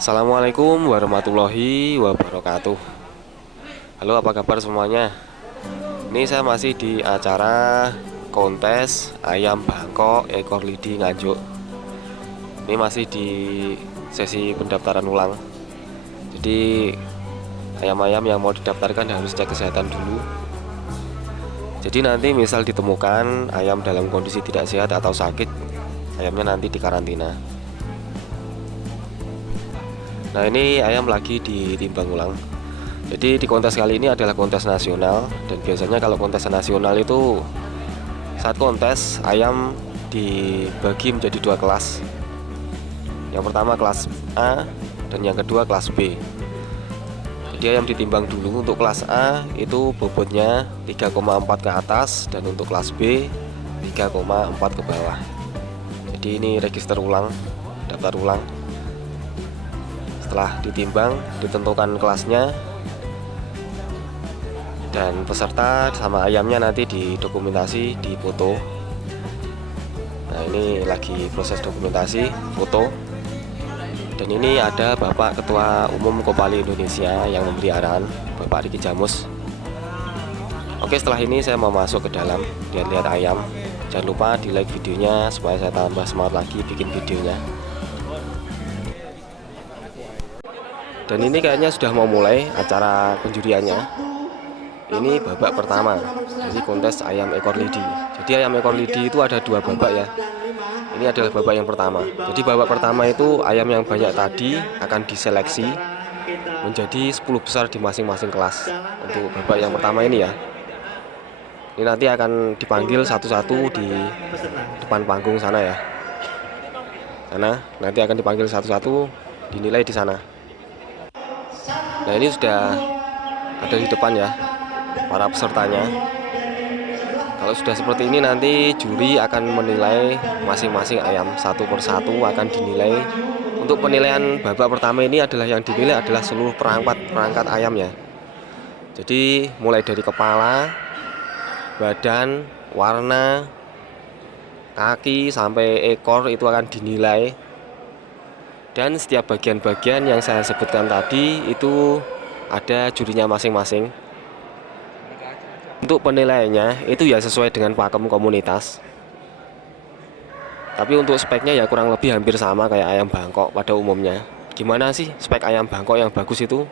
Assalamualaikum warahmatullahi wabarakatuh. Halo, apa kabar semuanya? Ini saya masih di acara kontes ayam Bangkok ekor lidi Nganjuk. Ini masih di sesi pendaftaran ulang. Jadi ayam-ayam yang mau didaftarkan harus cek kesehatan dulu. Jadi nanti misal ditemukan ayam dalam kondisi tidak sehat atau sakit, ayamnya nanti dikarantina. Nah, ini ayam lagi ditimbang ulang. Jadi di kontes kali ini adalah kontes nasional. Dan biasanya kalau kontes nasional itu saat kontes ayam dibagi menjadi dua kelas. Yang pertama kelas A dan yang kedua kelas B. Jadi ayam ditimbang dulu. Untuk kelas A itu bobotnya 3,4 ke atas, dan untuk kelas B 3,4 ke bawah. Jadi ini register ulang, daftar ulang. Setelah ditimbang, ditentukan kelasnya, dan peserta sama ayamnya nanti didokumentasi, difoto. Nah, ini lagi proses dokumentasi, foto. Dan ini ada Bapak Ketua Umum Kopali Indonesia yang memberi arahan, Bapak Riki Jamus. Oke, setelah ini saya mau masuk ke dalam, lihat-lihat ayam. Jangan lupa di like videonya supaya saya tambah semangat lagi bikin videonya. Dan ini kayaknya sudah mau mulai acara penjuriannya. Ini babak pertama, jadi kontes ayam ekor lidi. Jadi ayam ekor lidi itu ada dua babak ya. Ini adalah babak yang pertama. Jadi babak pertama itu ayam yang banyak tadi akan diseleksi menjadi 10 besar di masing-masing kelas. Untuk babak yang pertama ini ya. Ini nanti akan dipanggil satu-satu di depan panggung sana ya. Sana nanti akan dipanggil satu-satu, dinilai di sana. Nah, ini sudah ada di depan ya para pesertanya. Kalau sudah seperti ini nanti juri akan menilai masing-masing ayam satu persatu, akan dinilai. Untuk penilaian babak pertama ini adalah yang dinilai adalah seluruh perangkat ayamnya. Jadi mulai dari kepala, badan, warna, kaki sampai ekor itu akan dinilai. Dan setiap bagian-bagian yang saya sebutkan tadi itu ada jurinya masing-masing. Untuk penilaiannya itu ya sesuai dengan pakem komunitas. Tapi untuk speknya ya kurang lebih hampir sama kayak ayam Bangkok pada umumnya. Gimana sih spek ayam Bangkok yang bagus itu?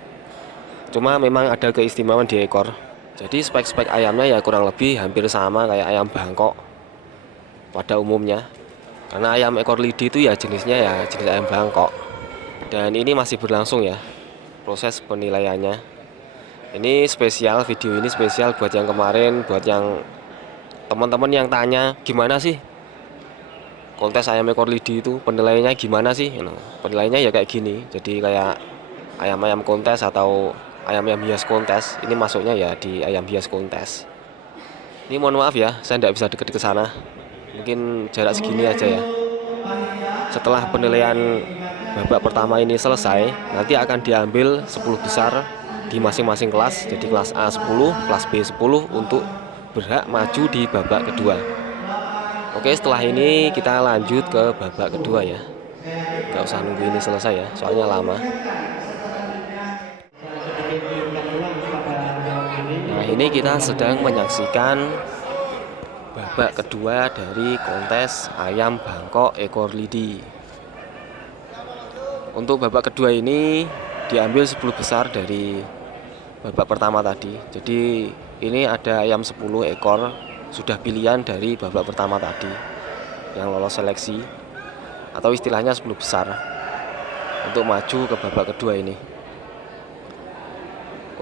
Cuma memang ada keistimewaan di ekor. Jadi spek-spek ayamnya ya kurang lebih hampir sama kayak ayam Bangkok pada umumnya. Karena ayam ekor lidi itu ya jenisnya ya jenis ayam Bangkok. Dan ini masih berlangsung ya proses penilaiannya. Ini spesial, video ini spesial buat yang kemarin, buat yang teman-teman yang tanya gimana sih kontes ayam ekor lidi itu penilaiannya gimana sih? Penilaiannya ya kayak gini. Jadi kayak ayam-ayam kontes atau ayam-ayam hias kontes. Ini masuknya ya di ayam hias kontes. Ini mohon maaf ya, saya tidak bisa deket ke sana. Mungkin jarak segini aja ya. Setelah penilaian babak pertama ini selesai, nanti akan diambil 10 besar di masing-masing kelas. Jadi kelas A 10, kelas B 10 untuk berhak maju di babak kedua. Oke, setelah ini kita lanjut ke babak kedua ya. Gak usah nunggu ini selesai ya, soalnya lama. Nah, ini kita sedang menyaksikan babak kedua dari kontes ayam Bangkok ekor lidi. Untuk babak kedua ini diambil 10 besar dari babak pertama tadi. Jadi ini ada ayam 10 ekor sudah pilihan dari babak pertama tadi yang lolos seleksi, atau istilahnya 10 besar untuk maju ke babak kedua ini.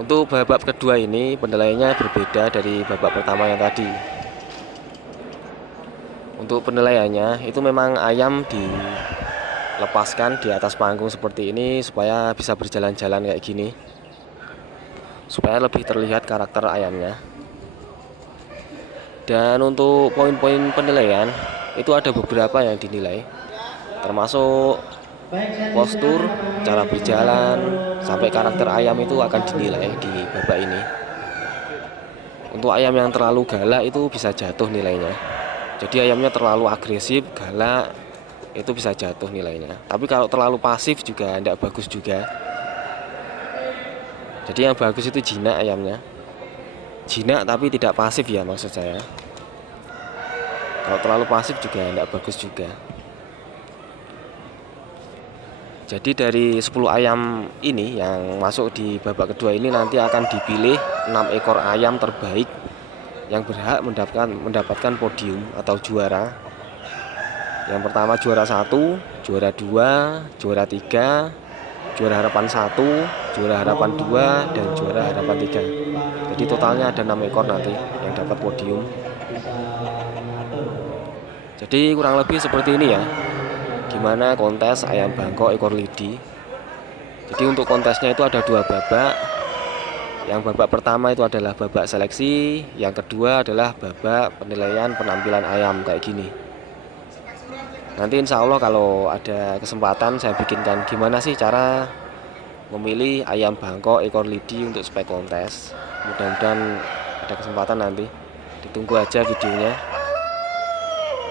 Untuk babak kedua ini penilaiannya berbeda dari babak pertama yang tadi. Untuk penilaiannya itu memang ayam dilepaskan di atas panggung seperti ini supaya bisa berjalan-jalan kayak gini, supaya lebih terlihat karakter ayamnya. Dan untuk poin-poin penilaian itu ada beberapa yang dinilai, termasuk postur, cara berjalan, sampai karakter ayam itu akan dinilai di babak ini. Untuk ayam yang terlalu galak itu bisa jatuh nilainya. Jadi ayamnya terlalu agresif, galak, itu bisa jatuh nilainya. Tapi kalau terlalu pasif juga tidak bagus juga. Jadi yang bagus itu jinak ayamnya, jinak tapi tidak pasif ya maksud saya. Kalau terlalu pasif juga tidak bagus juga. Jadi dari 10 ayam ini yang masuk di babak kedua ini nanti akan dipilih 6 ekor ayam terbaik yang berhak mendapatkan podium atau juara. Yang pertama juara 1, juara 2, juara 3, juara harapan 1, juara harapan 2, dan juara harapan 3. Jadi totalnya ada 6 ekor nanti yang dapat podium. Jadi kurang lebih seperti ini ya, gimana kontes ayam Bangkok ekor lidi. Jadi untuk kontesnya itu ada 2 babak. Yang babak pertama itu adalah babak seleksi, yang kedua adalah babak penilaian penampilan ayam kayak gini. Nanti insya Allah kalau ada kesempatan saya bikinkan gimana sih cara memilih ayam Bangkok ekor lidi untuk spek kontes. Mudah-mudahan ada kesempatan nanti, ditunggu aja videonya.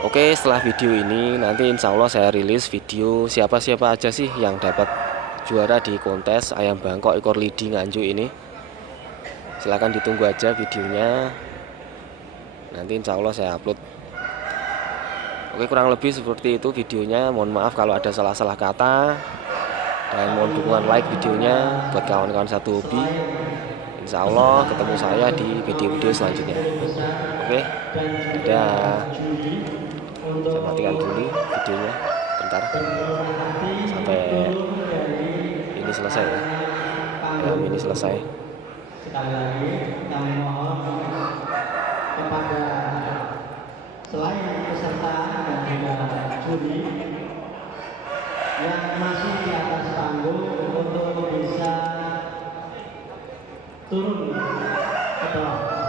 Oke, setelah video ini nanti insya Allah saya rilis video siapa-siapa aja sih yang dapat juara di kontes ayam Bangkok ekor lidi Nganjuk ini. Silahkan ditunggu aja videonya, nanti insya Allah saya upload. Oke, kurang lebih seperti itu videonya. Mohon maaf kalau ada salah-salah kata, dan mohon dukungan like videonya buat kawan-kawan satu hobi. Insya Allah ketemu saya di video-video selanjutnya. Oke, dadah. Saya matikan dulu videonya bentar sampai ini selesai ya. Ayam ini selesai. Sekali lagi kami mohon kepada selain peserta dan juga juri yang masih di atas panggung untuk bisa turun ke bawah.